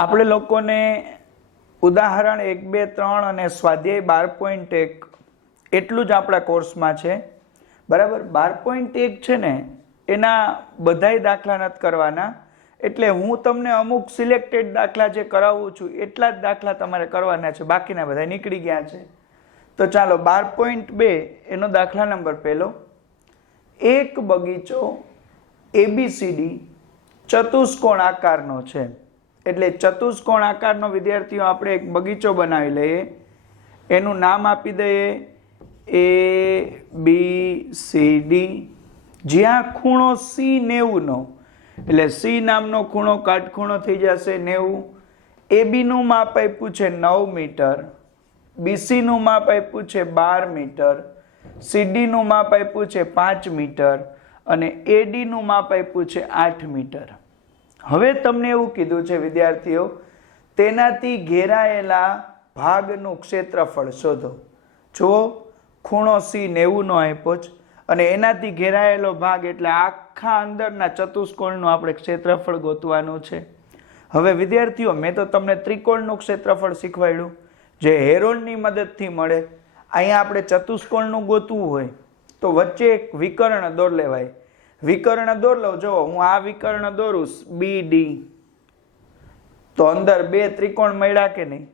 આપણે લોકોને ઉદાહરણ 1, 2, 3 અને સ્વાધ્યાય 12.1 એટલું જ આપણા કોર્સમાં છે, બરાબર. 12.1 છે ને એના બધાય દાખલા નથી કરવાના, એટલે હું તમને અમુક સિલેક્ટેડ દાખલા જે કરાવું છું એટલા જ દાખલા તમારે કરવાના છે, બાકીના બધા નીકળી ગયા છે. તો ચાલો 12.2 એનો દાખલા નંબર પહેલો. એક બગીચો ABCD ચતુષ્કોણ આકારનો છે. એટલે ચતુષ્કોણ આકારનો વિદ્યાર્થીઓ આપણે એક બગીચો બનાવી લઈએ, એનું નામ આપી દઈએ ABCD, જ્યાં ખૂણો C 90 નો, એટલે C નામનો ખૂણો કાટખૂણો થઈ જશે 90. AB નું માપ આપ્યું છે 9 મીટર, BC નું માપ આપ્યું છે 12 મીટર, CD નું માપ આપ્યું છે 5 મીટર અને AD નું માપ આપ્યું છે 8 મીટર. હવે તમને એવું કીધું છે વિદ્યાર્થીઓ, તેનાથી ઘેરાયેલા ભાગનું ક્ષેત્રફળ શોધો. જુઓ, ખૂણો C 90 નો આપ્યો છે અને એનાથી ઘેરાયેલો ભાગ એટલે આખા અંદરના ચતુષ્કોણનું આપણે ક્ષેત્રફળ ગોતવાનું છે. હવે વિદ્યાર્થીઓ, મેં તો તમને ત્રિકોણનું ક્ષેત્રફળ શીખવાડ્યું જે હેરોનની મદદથી મળે. અહીંયા આપણે ચતુષ્કોણનું ગોતવું હોય તો વચ્ચે એક વિકર્ણ દોર લેવાય. વિકર્ણ દોર લો. જો હું આ વિકર્ણ દોરું BD, તો અંદર બે ત્રિકોણ મળ્યા કે નહીં,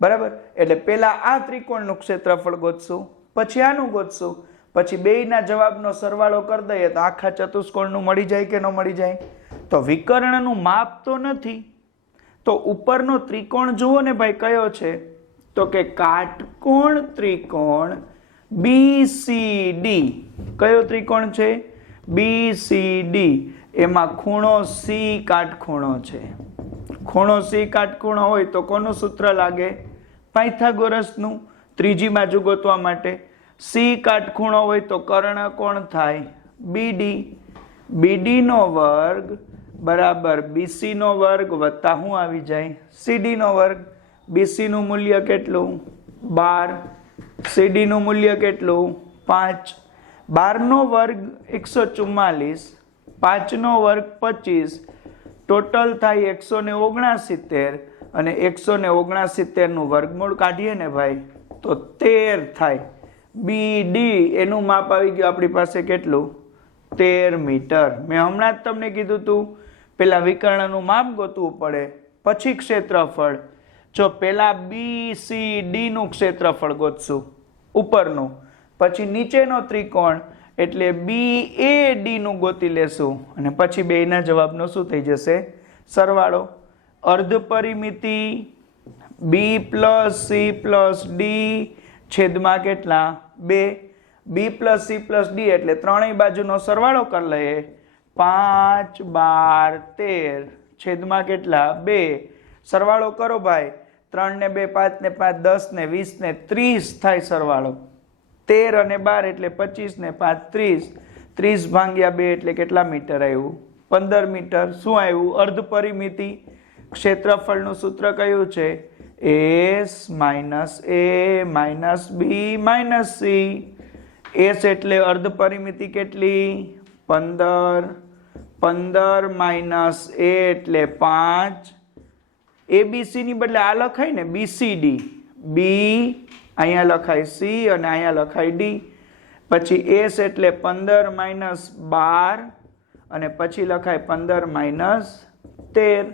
બરાબર. એટલે પેલા આ ત્રિકોણનું ક્ષેત્રફળ ગોતશું, પછી આનું ગોતશું, પછી બેયના જવાબનો સરવાળો કરી દઈએ તો આખા ચતુષ્કોણનું મળી જાય કે ન મળી જાય. તો વિકર્ણનું માપ તો નથી, તો ઉપરનો ત્રિકોણ જુઓ ને ભાઈ કયો છે, તો કે કાટકોણ ત્રિકોણ BCD. કયો ત્રિકોણ છે? BCD. એમાં ખૂણો C કાટખૂણો છે. ખૂણો C કાટખૂણો હોય તો કોનું સૂત્ર લાગે? પાયથાગોરસનું. ત્રીજી બાજુ ગોતવા માટે C કાટખૂણો હોય તો કર્ણ કોણ થાય? BD. BD નો વર્ગ બરાબર BC નો વર્ગ વત્તા શું આવી જાય? CD નો વર્ગ. BC નું મૂલ્ય કેટલું? 12. CD નું મૂલ્ય કેટલું? 5. 12 નો વર્ગ 144, 5 નો વર્ગ 25, ટોટલ થાય 169 અને 169 નું વર્ગમૂળ કાઢીએ ને ભાઈ તો 13 થાય. BD એનું માપ આવી ગયું આપણી પાસે કેટલું? 13 મીટર. મેં હમણાં જ તમને કીધું હતું પેલા વિકર્ણનું માપ ગોતવું પડે પછી ક્ષેત્રફળ. જો પેલા BCD નું ક્ષેત્રફળ ગોતશું ઉપરનું, પછી નીચેનો ત્રિકોણ એટલે BAD નું ગોતી લેશું અને પછી બેયના જવાબનો શું થઈ જશે? સરવાળો. અર્ધ પરિમિતિ B + C + D છેદમાં કેટલા? 2. B + C + D એટલે ત્રણેય બાજુનો સરવાળો કરી લઈએ. 5, 12, 13 છેદમાં કેટલા? 2. સરવાળો કરો ભાઈ. 3 ને 2 5 ને 5 10 ને 20 ને 30 થાય સરવાળો. 13 અને 12 એટલે 25 ને 5 30. 30 ભાગ્યા 2 એટલે કેટલા મીટર આવ્યું? 15 મીટર. શું આવ્યું? અર્ધ પરિમિતિ. ક્ષેત્રફળનું સૂત્ર કયું છે? S - A - B - C. S એટલે અર્ધ પરિમિતિ કેટલી? 15. 15 - A એટલે 5. ABC ની બદલે આ લખાય ને BCD. B અહીંયા લખાય C અને અહીંયા લખાય D. પછી S એટલે 15 - 12 અને પછી લખાય 15 - 13.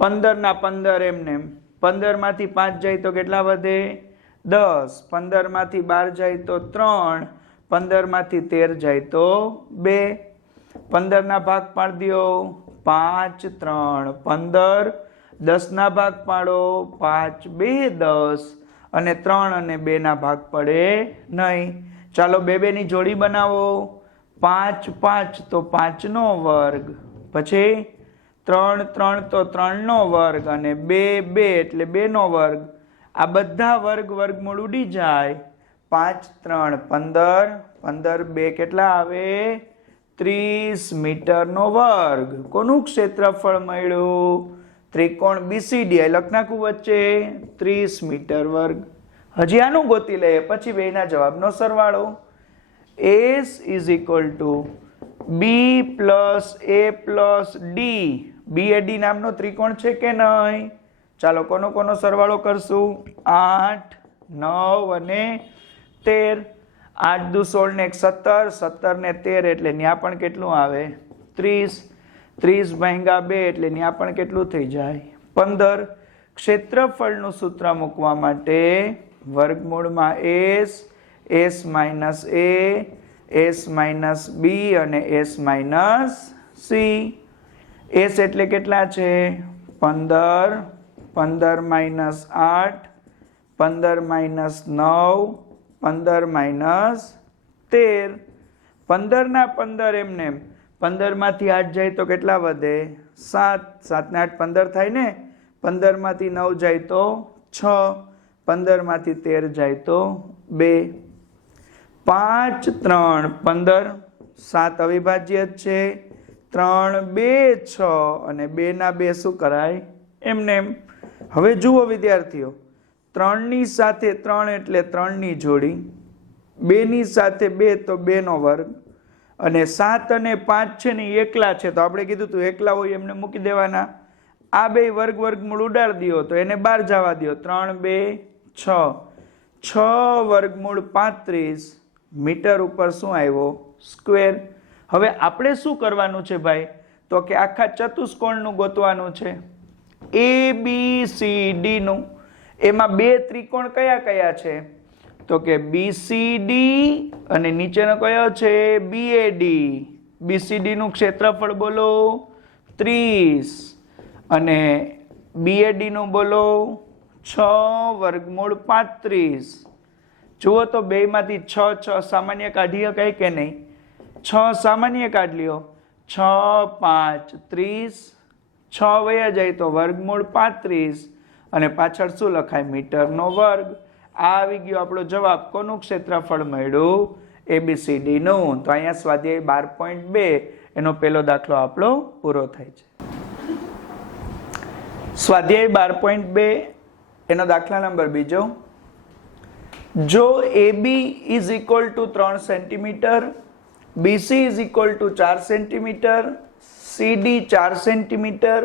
15 ના 15 એમને. 15 માંથી 5 જાય તો કેટલા વધે? 10. 15 માંથી 12 જાય તો 3. 15 માંથી 13 જાય તો 2. 15 ના ભાગ પાડી દો. 5, 3, 15. 10 ના ભાગ પાડો. 5, 2, 10 અને 3 અને 2 ના ભાગ પડે નહીં. ચાલો 2, 2 ની જોડી બનાવો. 5, 5 તો 5 નો વર્ગ, પછી 3, 3 તો 3 નો વર્ગ અને 2, 2 એટલે 2 નો વર્ગ. આ બધા વર્ગ વર્ગમૂળ ઉડી જાય. 5, 3, 15. 15, 2 કેટલા આવે? 30 મીટર નો વર્ગ. કોનું ક્ષેત્રફળ મળ્યું? ત્રિકોણ BCD. લખ નાખું વચ્ચે 30 મીટર વર્ગ. હજી આનું ગોતી લઈએ પછી બેયના જવાબનો સરવાળો. S = B + A + D BAD નામનો ત્રિકોણ છે કે નહીં? ચાલો કોનો કોનો સરવાળો કરશું? 8, 9 અને 13. 8 દુ 16 ને 17, 17 ને 13 એટલે ન્યા પણ કેટલું આવે? 30. 30 ભાગ્યા 2 એટલે ન્યા પણ કેટલું થઈ જાય? 15. ક્ષેત્રફળનું સૂત્ર મૂકવા માટે વર્ગમૂળમાં s minus a, s minus b અને s માઇનસ c. s એટલે કેટલા છે? 15. 15 માઇનસ 8, 15 માઇનસ 9, 15 માઇનસ 13. 15 ના 15 એમને 15 માંથી 8 જાય તો કેટલા વધે? 7. 7 ને 8 15 થાય ને? 15 માંથી 9 જાય તો 6, 15 માંથી 13 જાય તો 2. 5, 3, 15. 7 અવિભાજ્ય જ છે. 3, 2, 6 અને 2 ના 2 શું કરાય? એમને એમ. હવે જુઓ વિદ્યાર્થીઓ, 3 ની સાથે 3 એટલે 3 ની જોડી, 2 ની સાથે 2 તો 2 નો વર્ગ, અને 7 અને 5 છે ને એકલા છે તો આપણે કીધું તું એકલા હોય એમને મૂકી દેવાના. આ બે વર્ગમૂળ ઉડાડી દો તો એને બહાર જવા દો. 3, 2, 6. 6 વર્ગમૂળ 35 મીટર ઉપર શું આવ્યો? સ્ક્વેર. હવે આપણે શું કરવાનું છે ભાઈ? તો કે આખા ચતુષ્કોણનું ગોતવાનું છે, ABCD નું. એમાં બે ત્રિકોણ કયા કયા છે? તો કે BCD અને નીચેનો કયો છે? BAD. BCD નું ક્ષેત્રફળ બોલો 30 અને BAD નું બોલો 6 વર્ગમૂળ 35. જુઓ તો બે માંથી 6 સામાન્ય કાઢી શકાય કે નહીં? 6 સામાન્ય કાઢ લ્યો. 6, 5, 30. 6 વયા જાય તો વર્ગમૂળ 35 અને પાછળ શું લખાય? મીટરનો વર્ગ. આ આવી ગયો આપણો જવાબ. કોનું ક્ષેત્રફળ મળ્યું? ABCD નું. તો અહીંયા સ્વાધ્યાય 12.2 એનો પહેલો દાખલો આપણો પૂરો થાય છે. સ્વાધ્યાય 12.2 એનો દાખલા નંબર બીજો. જો AB is equal two 3 centimetre, BC is equal two 4 centimetre, CD 4 centimetre,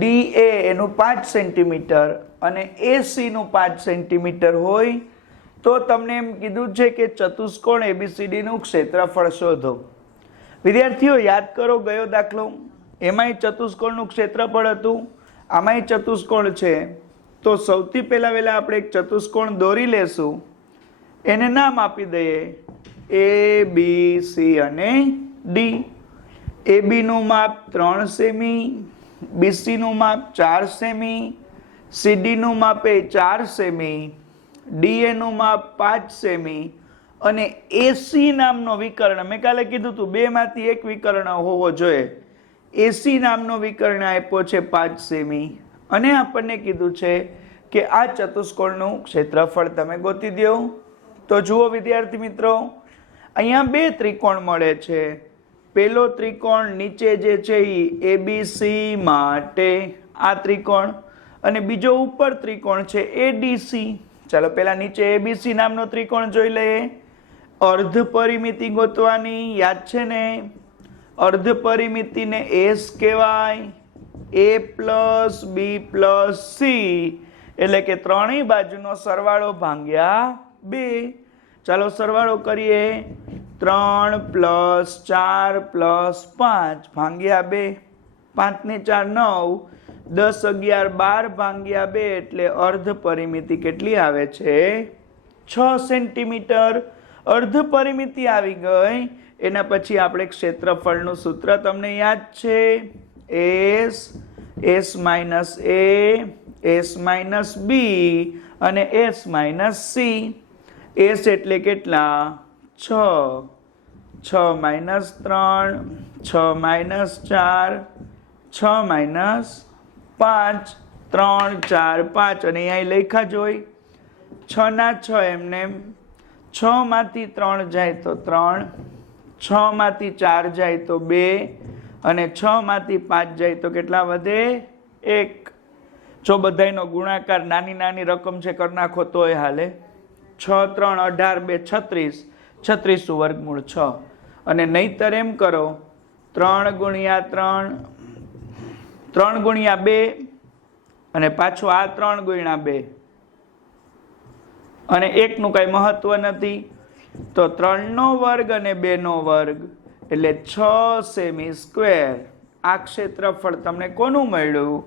DA એનું 5 સેન્ટીમીટર અને AC નું 5 સેન્ટીમીટર હોય તો તમને એમ કીધું છે કે ચતુષ્કોણ ABCD નું ક્ષેત્રફળ શોધો. વિદ્યાર્થીઓ યાદ કરો ગયો દાખલો, એમાંય ચતુષ્કોણનું ક્ષેત્રફળ હતું, આમાંય ચતુષ્કોણ છે. તો સૌથી પહેલા આપણે એક ચતુષ્કોણ દોરી લેશું, એને નામ આપી દઈએ A, B, C અને D. AB નું માપ 3 સેમી, BC નું માપ 4 સેમી, CD નું માપ 4 સેમી, DA નું માપ 5 સેમી અને AC નામનો વિકર્ણ, મેં કાલે કીધું હતું બે માંથી એક વિકર્ણ હોવો જોઈએ. AC નામનો વિકર્ણ આપ્યો છે 5 સેમી અને આપણને કીધું છે કે આ ચતુષ્કોણનું ક્ષેત્રફળ તમે ગોતી દો. તો જુઓ વિદ્યાર્થી મિત્રો, અહીંયા બે ત્રિકોણ મળે છે. પહેલો ત્રિકોણ નીચે જે છે એ ABC માટે આ ત્રિકોણ અને બીજો ઉપર ત્રિકોણ છે ADC. ચાલો પહેલા નીચે ABC નામનો ત્રિકોણ જોઈ લઈએ. અર્ધ પરિમિતિ ગોતવાની, યાદ છે ને? અર્ધ પરિમિતિને S કહેવાય. A plus B plus C એટલે કે ત્રણેય બાજુનો સરવાળો ભાગ્યા 2. ચાલો સરવાળો કરીએ. 3 પ્લસ 4 પ્લસ 5 ભાગ્યા 2. 5 ને 4 9, 10 11 12 ભાગ્યા 2 એટલે અર્ધ પરિમિતિ કેટલી આવે છે? 6 સેન્ટીમીટર. અર્ધ પરિમિતિ આવી ગઈ. એના પછી આપણે ક્ષેત્રફળનું સૂત્ર તમને યાદ છે, S minus A, S minus B અને S માઇનસ C. S એટલે કેટલા? 6. 6 માઇનસ 3, 6 માઇનસ 4, 6 માઇનસ 5, 3, 4, 5 અને અહીંયા લખ્યા જોઈ 6 ના 6 એમને. 6 માંથી 3 જાય તો 3, 6 માંથી 4 જાય તો 2 અને 6 માંથી 5 જાય તો કેટલા વધે? 1. જો બધાયનો ગુણાકાર નાની નાની રકમ છે કરી નાખો તોય હાલે. 6, 3, 18, 2, 36, 36 વર્ગમૂળ 6 અને નહીતર એમ કરો 3 ગુણ્યા 3 3 ગુણ્યા 2 અને પાછું આ 3 ગુણ્યા 2 અને 1 નું કઈ મહત્વ નથી, તો 3 નો વર્ગ અને 2 નો વર્ગ એટલે 6 સેમી સ્ક્વેર. આ ક્ષેત્રફળ તમને કોનું મળ્યું?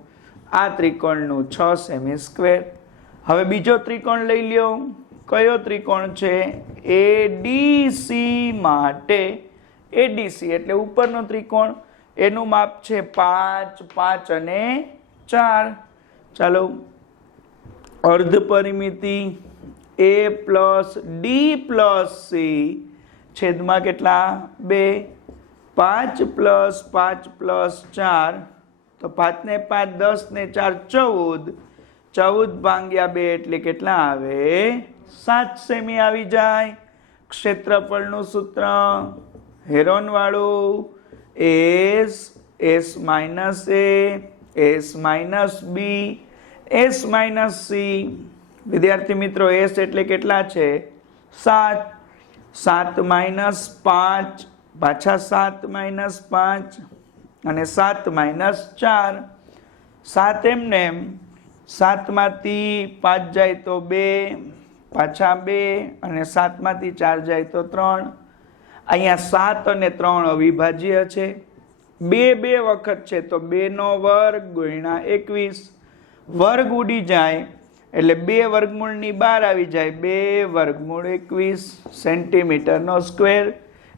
આ ત્રિકોણનું 6 સેમી સ્ક્વેર. હવે બીજો ત્રિકોણ લઈ લ્યો. કયો ત્રિકોણ છે? એડીસી માટે. એડીસી એટલે ઉપરનો ત્રિકોણ, એનું માપ છે 5, 5 અને 4. ચાલો, અર્ધ પરિમિતિ a plus D plus C છેદમાં કેટલા? 2. 5 પ્લસ 5 પ્લસ 4, તો 5 ને 5 10 ને 4 14. 14 ભાગ્યા 2 એટલે કેટલા આવે? 7 સેમી આવી જાય. ક્ષેત્રફળનું સૂત્ર હેરોન વાળું, એસ માઇનસ એ, એસ માઇનસ બી, એસ માઇનસ સી. વિદ્યાર્થી મિત્રો, એસ એટલે કેટલા છે? 7. 7 માઇનસ 5, પાછા 7 માઇનસ 5 અને 7 માઇનસ 4. 7 એમને એમ, 7 માંથી 5 જાય તો 2, પાછા 2 અને 7 માંથી 4 જાય તો 3. અહીંયા 7 અને 3 અવિભાજ્ય છે. 2 વખત છે તો 2 નો વર્ગ ગુણ્યા 21. વર્ગ ઉડી જાય એટલે 2 વર્ગમૂળની બહાર આવી જાય. 2 વર્ગમૂળ 21 સેન્ટીમીટરનો સ્ક્વેર.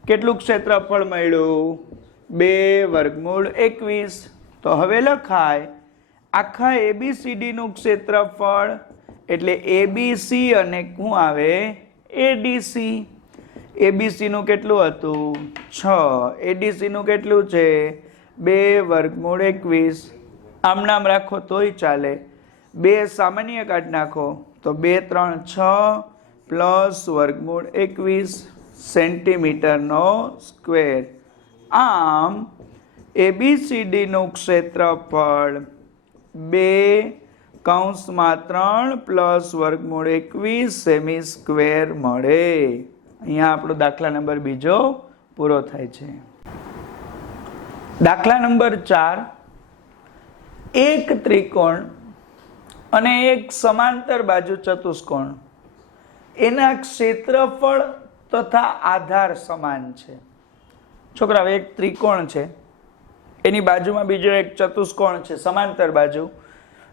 કેટલું ક્ષેત્રફળ મળ્યું? 2 વર્ગમૂળ 21. તો હવે લખાય આખા એબીસીડી નું ક્ષેત્રફળ એટલે એબીસી અને શું આવે? એડીસી. એબીસી નું કેટલું હતું? 6. એડીસી નું કેટલું છે? 2 વર્ગમૂળ 21. આમ નામ રાખો તોય ચાલે. 2 સામાન્ય કાઢી નાખો તો 2 3 6 પ્લસ વર્ગમૂળ 21 સેન્ટીમીટરનો સ્ક્વેર. આમ એબીસીડી નું ક્ષેત્રફળ 2 કૌંસમાં 3 પ્લસ વર્ગમૂળ 21 સેમી સ્ક્વેર મળે. અહીંયા આપણો દાખલા નંબર બીજો પૂરો થાય છે. દાખલા નંબર 4. એક ત્રિકોણ અને એક સમાંતર બાજુ ચતુષ્કોણ, એના ક્ષેત્રફળ તથા આધાર સમાન છે. છોકરાઓ, એક ત્રિકોણ છે, એની બાજુમાં બીજો એક ચતુષ્કોણ છે સમાંતર બાજુ.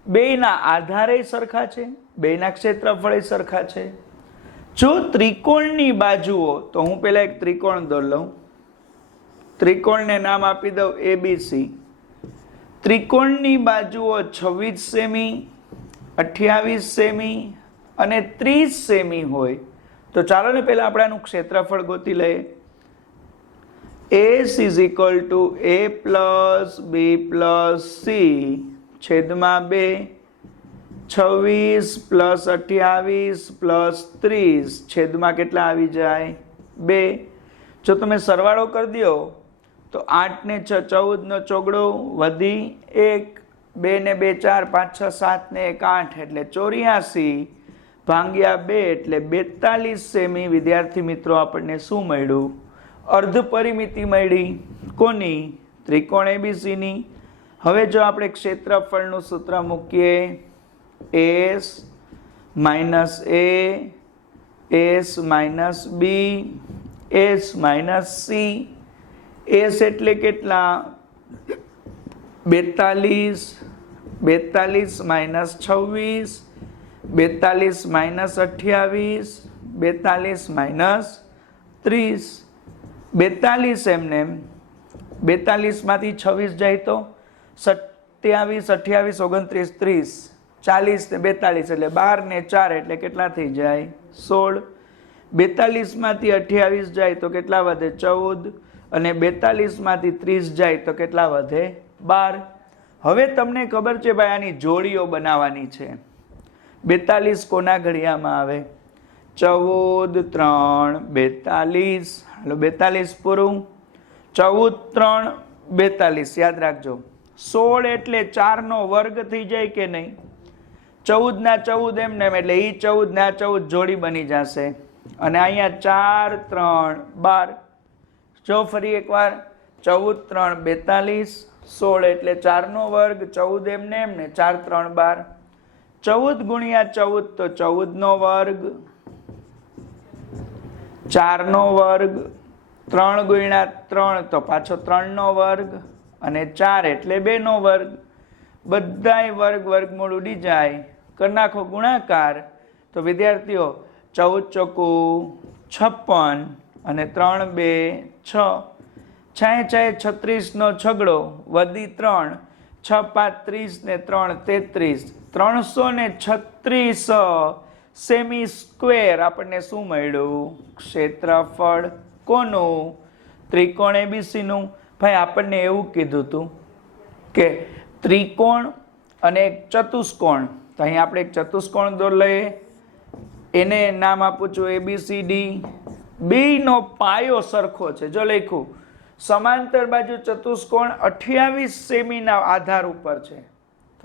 બેયના આધારે સરખા છે, બેયના ક્ષેત્રફળે સરખા છે. જો ત્રિકોણની બાજુઓ, તો હું પહેલા એક ત્રિકોણ દોર લઉં. ત્રિકોણને નામ આપી દઉં એબીસી. ત્રિકોણની બાજુઓ 26 સેમી, 28 સેમી અને 30 સેમી હોય તો ચાલો ને પહેલા આપણે આનું ક્ષેત્રફળ ગોતી લઈએ. S is equal to A plus B plus C છેદમાં 2. 26 પ્લસ 28 પ્લસ 30 છેદમાં કેટલા આવી જાય? 2. જો તમે સરવાળો કરી દો તો 8 ને 6 14 નો ચોગડો વધી 1, 2 ને 2 4, 5 6 7 ને 1 8 એટલે 84 ભાગ્યા 2 એટલે 42 સેમી. વિદ્યાર્થી મિત્રો, આપણને શું મળ્યું? અર્ધ પરિમિતિ મળી. કોની? ત્રિકોણ એબીસી ની. હવે જો આપણે ક્ષેત્રફળનું સૂત્ર મૂકીએ, એસ માઇનસ એ, એસ માઇનસ બી, એસ માઇનસ સી. એસ એટલે કેટલા? 42. 42 માઇનસ 26, 42 માઇનસ 28, 42 માઇનસ 30. 42 એમને 42 માંથી 26 જાય તો 27, 28, 29, 30, 40 ને 42 એટલે 12 ને 4 એટલે કેટલા થઈ જાય? 16. 42 માંથી 28 જાય તો કેટલા વધે? 14. અને 42 માંથી 30 જાય તો કેટલા વધે? 12. હવે તમને ખબર છે ભાઈ, આની જોડીઓ બનાવવાની છે. 42 કોના ઘડિયામાં આવે? 14 3 42. હાલો 42 પૂરું. 14 3 42 યાદ રાખજો. 16 એટલે 4 નો વર્ગ થઈ જાય કે નહીં? 14 ના 14 એમને એમ એટલે ઈ 14 ના 14 જોડી બની જશે. અને અહીંયા 4 3 12. જો ફરી એકવાર 14 3 42, 16 એટલે 4 નો વર્ગ, 14 એમને એમને, 4 3 12, 14 ગુણ્યા 14 તો 14 નો વર્ગ, 4 નો વર્ગ, 3 ગુણ્યા 3 તો પાછો 3 નો વર્ગ, અને 4 એટલે 2 નો વર્ગ. બધાય વર્ગ વર્ગમૂળ ઉડી જાય. કરી નાખો ગુણાકાર. તો વિદ્યાર્થીઓ 14 ચોકું 56 અને 3 2 6, 6 6 36 નો છગડો વધી 3, 6 5 30 ને 3 33, 336 સેમી સ્ક્વેર આપણને શું મળ્યું? ક્ષેત્રફળ. કોનું? ત્રિકોણ એબીસી નું. ભાઈ આપણને એવું કીધું હતું કે ત્રિકોણ અને એક ચતુષ્કોણ, તો અહીં આપણે એક ચતુષ્કોણ દોર લઈએ, એને નામ આપું છું ABCD. બેયનો પાયો સરખો છે. જો લખ્યું સમાંતર બાજુ ચતુષ્કોણ 28 સેમીના આધાર ઉપર છે,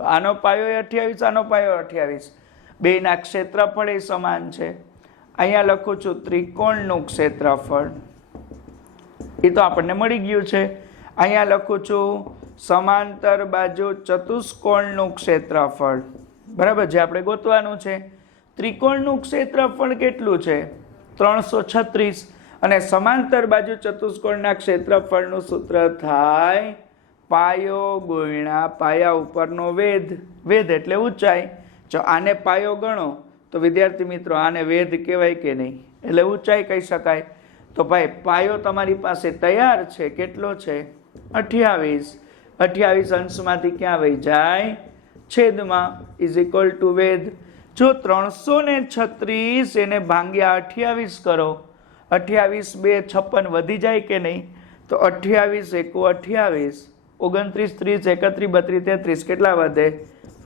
તો આનો પાયો 28, આનો પાયો 28, બેયના ક્ષેત્રફળ એ સમાન છે. અહીંયા લખું છું ત્રિકોણનું ક્ષેત્રફળ, એ તો આપણને મળી ગયું છે. અહીંયા લખું છું સમાંતર બાજુ ચતુષ્કોણનું ક્ષેત્રફળ, બરાબર, જે આપણે ગોતવાનું છે. ત્રિકોણનું ક્ષેત્રફળ કેટલું છે? 336, અને સમાંતર બાજુ ચતુષ્કોણના ક્ષેત્રફળનું સૂત્ર થાય પાયો ગુણ્યા પાયા ઉપરનો વેધ. વેધ એટલે ઊંચાઈ. જો આને પાયો ગણો તો વિદ્યાર્થી મિત્રો આને વેધ કહેવાય કે નહીં, એટલે ઊંચાઈ કહી શકાય. તો ભાઈ પાયો તમારી પાસે તૈયાર છે. કેટલો છે? 28. 28 અંશમાંથી ક્યાં વહી જાય? છેદમાં, ઇઝ ઇક્વલ ટુ વેધ. જો 336 એને ભાંગ્યા 28 કરો, 28 2 56 વધી જાય કે નહીં? તો 28 1 28, 29 30 31 32 33, કેટલા વધે?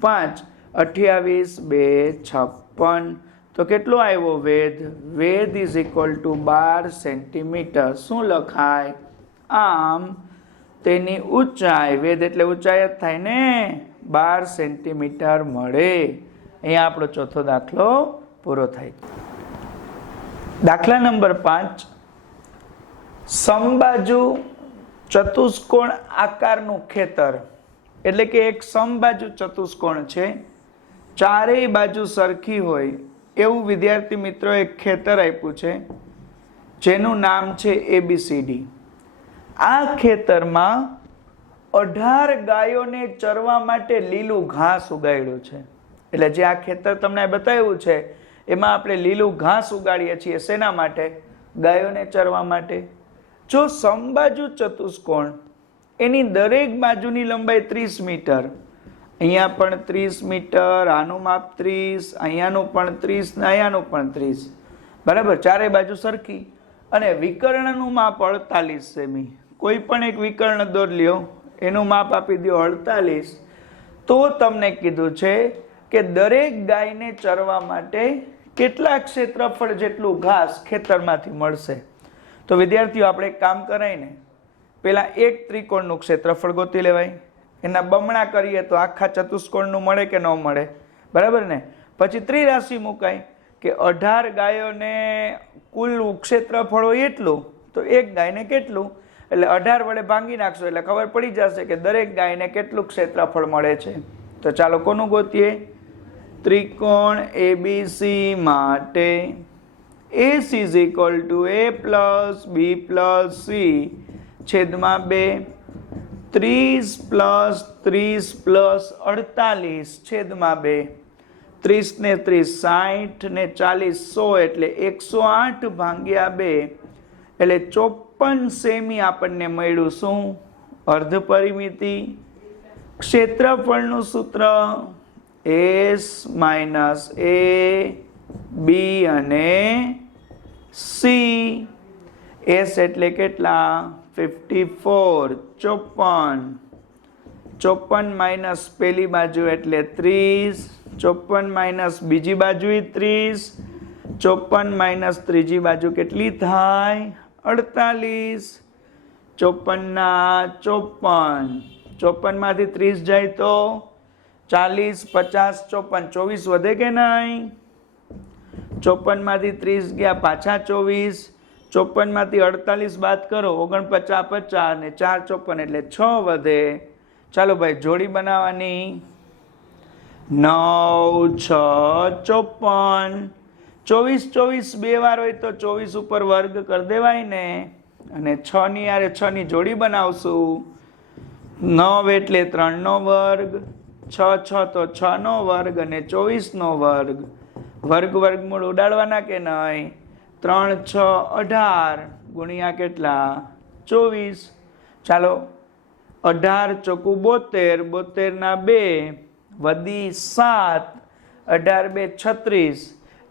5. 28 2 56, તો કેટલો આવ્યો વેધ? વેધ ઇઝ ઇક્વલ ટુ 12 સેન્ટીમીટર. શું લખાય? આમ તેની ઊંચાઈ, વેધ એટલે ઊંચાઈ જ થાય ને, 12 સેન્ટીમીટર મળે. અહીંયા આપણો ચોથો દાખલો પૂરો થાય. દાખલા નંબર 5, સમબાજુ ચતુષ્કોણ આકારનું ખેતર, એટલે કે એક સમબાજુ ચતુષ્કોણ છે, ચારેય બાજુ સરખી હોય એવું વિદ્યાર્થી મિત્રો એક ખેતર આપ્યું છે, જેનું નામ છે ABCD. આ ખેતરમાં 18 ગાયોને ચરવા માટે લીલું ઘાસ ઉગાડ્યું છે. એટલે જે આ ખેતર તમને બતાવ્યું છે એમાં આપણે લીલું ઘાસ ઉગાડીએ છીએ. શેના માટે? ગાયોને ચરવા માટે. જો સમબાજુ ચતુષ્કોણ, એની દરેક બાજુની લંબાઈ 30 મીટર, અહીંયા પણ 30 મીટર, આનું માપ 30, અહીંયાનું પણ 30 ને અહીંયાનું પણ 30, બરાબર, ચારે બાજુ સરખી, અને વિકર્ણનું માપ 48 સેમી. કોઈ પણ એક વિકર્ણ દોર લ્યો, એનું માપ આપી દો 48, તો તમને કીધું છે કે દરેક ગાયને ચરવા માટે કેટલા ક્ષેત્રફળ જેટલું ઘાસ ખેતરમાંથી મળશે. તો વિદ્યાર્થીઓ આપણે એક કામ કરાય ને, પહેલા એક ત્રિકોણનું ક્ષેત્રફળ ગોતી લેવાય, એના બમણા કરીએ તો આખા ચતુષ્કોણનું મળે કે ન મળે? બરાબર ને? પછી ત્રિરાશિ મુકાય કે 18 ગાયોને કુલ ક્ષેત્રફળ હોય એટલું, તો એક ગાયને કેટલું, એટલે 18 વડે ભાંગી નાખશો એટલે ખબર પડી જશે કે દરેક ગાયને કેટલું ક્ષેત્રફળ મળે છે. તો ચાલો કોનું ગોતીએ? ત્રિકોણ ABC માટે AC is equal to A plus B plus C છેદમાં 2, 30 plus 30 plus 48 છેદમાં 2, 30 ને 30 60 ને 40 100 એટલે 108 ભાગ્યા 2 એટલે 54 સેમી આપણને મળ્યું. શું? અર્ધ પરિમિતિ. ક્ષેત્રફળનું સૂત્ર S માઇનસ A, B અને C. S એટલે કેટલા? 54. 54. 54 માઇનસ પેલી બાજુ એટલે 30, 54 માઇનસ બીજી બાજુ 30, 54 માઇનસ ત્રીજી બાજુ કેટલી થાય? 48. 54 ના 54, 54 માંથી 30 જાય તો 40, 50, 54, 24 વધે કે નહીં? 54 માંથી 30 ગયા પાછા 24, 54 માંથી 48 બાદ કરો 49 50 અને 4 54 એટલે 6 વધે। ચાલો ભાઈ જોડી બનાવવાની 9 6 54 24 24 બે વાર હોય તો 24 ઉપર વર્ગ કરી દેવાય ને અને 6 ની આરે 6 ની જોડી બનાવશું 9 એટલે 3 નો વર્ગ 6 6 તો 6 નો વર્ગ અને 24 નો વર્ગ વર્ગ વર્ગમૂળ ઉડાડવાના કે નહીં 3 6 18 ગુણ્યા કેટલા 24। ચાલો 18 ચોકુ 72 72 ના 2 વધી 7 18 2 36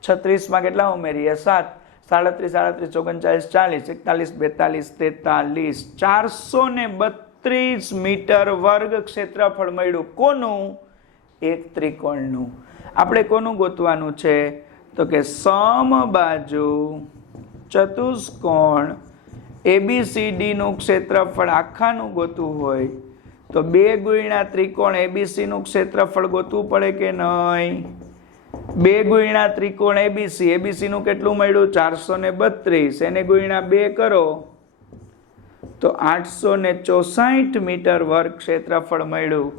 36 માં કેટલા ઉમેરીએ 7 37 37 39 40 41 42 43 432 મીટર વર્ગ ક્ષેત્રફળ મળ્યું કોનું એક ત્રિકોણનું। આપણે કોનું ગોતવાનું છે તો કે સમબાજુ ચતુષ્કોણ ABCD નું ક્ષેત્રફળ આખાનું ગોતવું હોય તો 2 ગુણ્યા ત્રિકોણ ABC નું ક્ષેત્રફળ ગોતવું પડે કે નહીં 2 ગુણ્યા ત્રિકોણ ABC નું કેટલું મળ્યું 432 એને ગુણ્યા 2 કરો તો 864 મીટર વર્ગ ક્ષેત્રફળ મળ્યું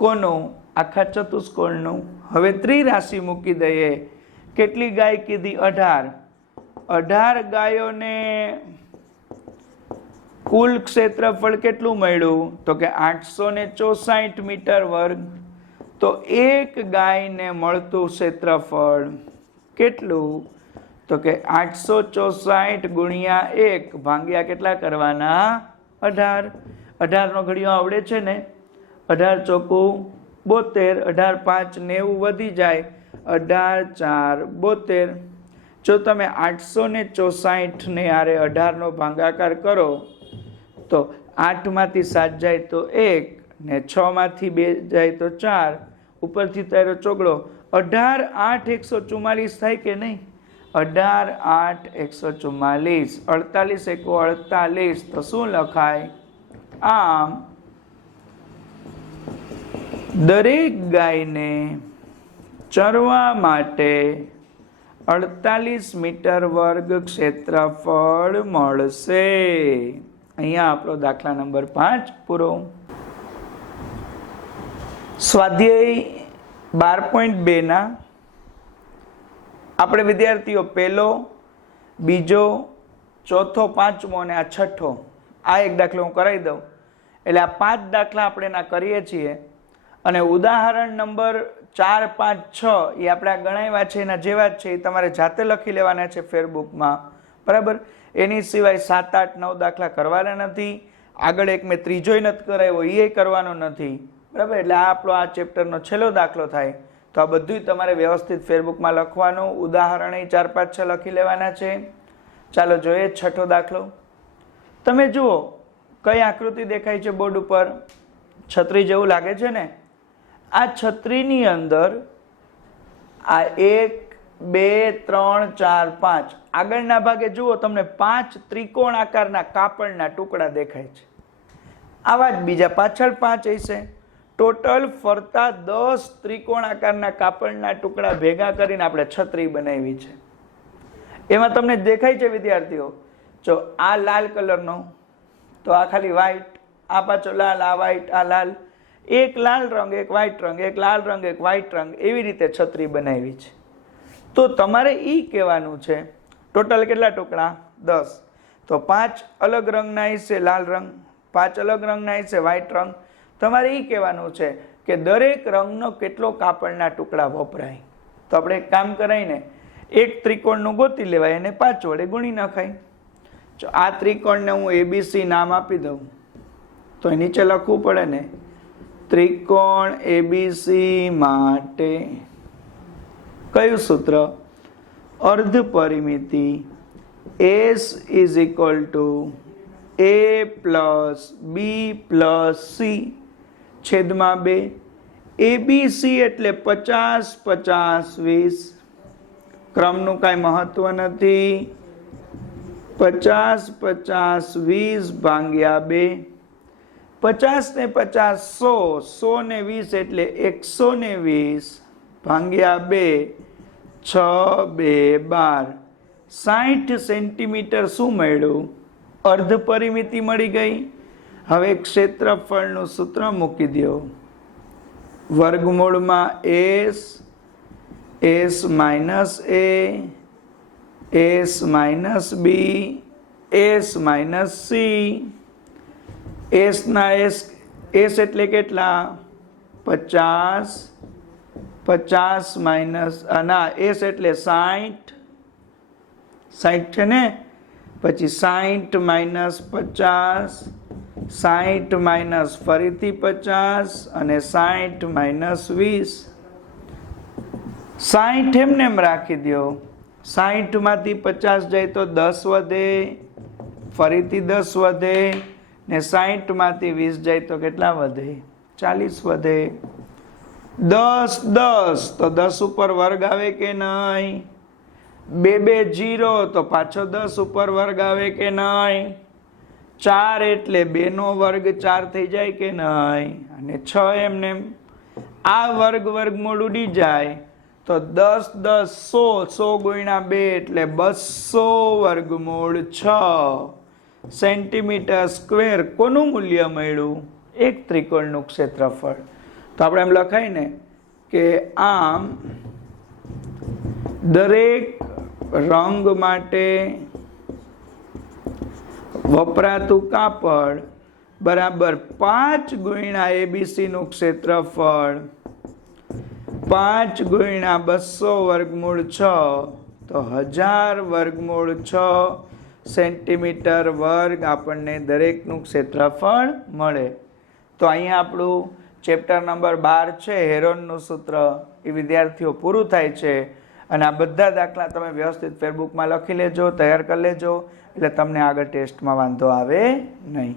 કોનું આખા ચતુષ્કોણનું। હવે ત્રિરાશિ મૂકી દઈએ કેટલી ગાય કીધી 18 ગાયોને કુલ ક્ષેત્રફળ કેટલું મળ્યું તો કે 864 મીટર વર્ગ તો એક ગાયને મળતું ક્ષેત્રફળ કેટલું તો કે 864 ગુણ્યા 1 ભાગ્યા કેટલા કરવાના 18 18 નો ઘડિયો આવડે છે ને 18 ચોકું 72 18 5 90 વધી જાય 18 4 72 જો તમે 864 ને આરે 18 નો ભાગાકાર કરો તો 8 માંથી 7 જાય તો 1 ને 6 માંથી 2 જાય તો 4 ઉપરથી તારો ચોગડો 18 8 144 થાય કે નહીં 18 8 144 48 1 48 તો શું લખાય આમ દરેક ગાયને ચરવા માટે 48 મીટર વર્ગ ક્ષેત્રફળ મળશે। અહીંયા આપણો દાખલા નંબર 5 પૂરો। સ્વાધ્યાય 12.2 ના આપણે વિદ્યાર્થીઓ પહેલો બીજો ચોથો પાંચમો અને આ છઠ્ઠો આ એક દાખલો હું કરાવી દઉં એટલે આ 5 દાખલા આપણે ના કરીએ છીએ અને ઉદાહરણ નંબર 4 5 6 એ આપણે ગણાવ્યા છે એના જેવા જ છે એ તમારે જાતે લખી લેવાના છે ફેરબુકમાં બરાબર। એની સિવાય 7 8 9 દાખલા કરવાના નથી આગળ એક મેં ત્રીજોય નથી કરાવ્યો એ કરવાનો નથી બરાબર। એટલે આ આપણો આ ચેપ્ટરનો છેલ્લો દાખલો થાય તો આ બધું તમારે વ્યવસ્થિત ફેરબુકમાં લખવાનું ઉદાહરણ 4 5 6 લખી લેવાના છે। ચાલો જોઈએ છઠ્ઠો દાખલો। તમે જુઓ કઈ આકૃતિ દેખાય છે બોર્ડ ઉપર છત્રી જેવું લાગે છે ને આ છત્રીની અંદર આ 1 2 3 4 5 આગળના ભાગે જુઓ તમને 5 ત્રિકોણ આકારના કાપડના ટુકડા દેખાય છે આવા જ બીજા પાછળ 5 હશે ટોટલ ફરતા 10 ત્રિકોણ આકારના કાપડના ટુકડા ભેગા કરીને આપણે છત્રી બનાવી છે। એમાં તમને દેખાય છે વિદ્યાર્થીઓ જો આ લાલ કલરનો તો આ ખાલી વ્હાઈટ આ પાછો લાલ આ વ્હાઈટ આ લાલ એક લાલ રંગ એક વ્હાઈટ રંગ એક લાલ રંગ એક વ્હાઈટ રંગ એવી રીતે છત્રી બનાવી છે। તો તમારે ઈ કહેવાનું છે ટોટલ કેટલા ટુકડા 10 તો 5 અલગ રંગના હશે લાલ રંગ 5 અલગ રંગના હશે વ્હાઈટ રંગ તમારે ઈ કહેવાનું છે કે દરેક રંગનો કેટલો કાપડના ટુકડા વપરાય। તો આપણે એક કામ કરાઈને એક ત્રિકોણનું ગોતી લેવાય અને 5 વડે ગુણી નખાય। જો આ ત્રિકોણને હું ABC નામ આપી દઉં તો એ નીચે લખવું પડે ને ત્રિકોણ ABC માટે કયું સૂત્ર અર્ધ પરિમિતિ S is equal to A plus B plus C છેદમાં 2 ABC એટલે 50 50 20 ક્રમનું કાંઈ મહત્વ નથી 50 50 20 ભાગ્યા 2 50 ને 50 100 100 ને 20 એટલે 120 ભાગ્યા 2 6 2 12 60 સેન્ટીમીટર શું મળ્યું? અર્ધ પરિમિતિ મળી ગઈ. હવે ક્ષેત્રફળનું સૂત્ર મૂકી દો. વર્ગમૂળમાં s minus a, s minus b, s minus c. s એટલે કેટલા? 50. 50 માઇનસ s એટલે 60. 60 છે ને? પછી 60 માઇનસ 50, 60 માઇનસ ફરીથી 50 અને 60 માઇનસ 20. 60 એમને એમ રાખી દો. 60 માંથી 50 જાય તો 10 વધે, ફરીથી 10 વધે ને 60 માંથી 20 જાય તો કેટલા વધે? 40 વધે. 10 10 તો 10 ઉપર વર્ગ આવે કે નહીં? 2 2 0 તો પાછો 10 ઉપર વર્ગ આવે કે નહીં? 4 એટલે 2 નો વર્ગ 4 થઈ જાય કે નહીં? અને 6 એમને આ વર્ગમૂળ ઉડી જાય તો 10 10 100, 100 ગુણ્યા 2 એટલે 200 વર્ગમૂળ 6 સેન્ટીમીટર સ્ક્વેર. કોનું મૂલ્ય મળ્યું? એક ત્રિકોણનું ક્ષેત્રફળ. તો આપણે એમ લખાય ને કે આમ દરેક રંગ માટે વપરાતું કાપડ બરાબર 5 ગુણ્યા ABC નું ક્ષેત્રફળ 5 ગુણ્યા 200 વર્ગમૂળ 6 તો 1000 વર્ગમૂળ 6 સેન્ટીમીટર વર્ગ આપણને દરેકનું ક્ષેત્રફળ મળે. તો અહીંયા આપણું ચેપ્ટર નંબર 12 છે હેરોનનું સૂત્ર એ વિદ્યાર્થીઓ પૂરું થાય છે. અને આ બધા દાખલા તમે વ્યવસ્થિત ફેરબુકમાં લખી લેજો, તૈયાર કરી લેજો, એટલે તમને આગળ ટેસ્ટમાં વાંધો આવે નહીં.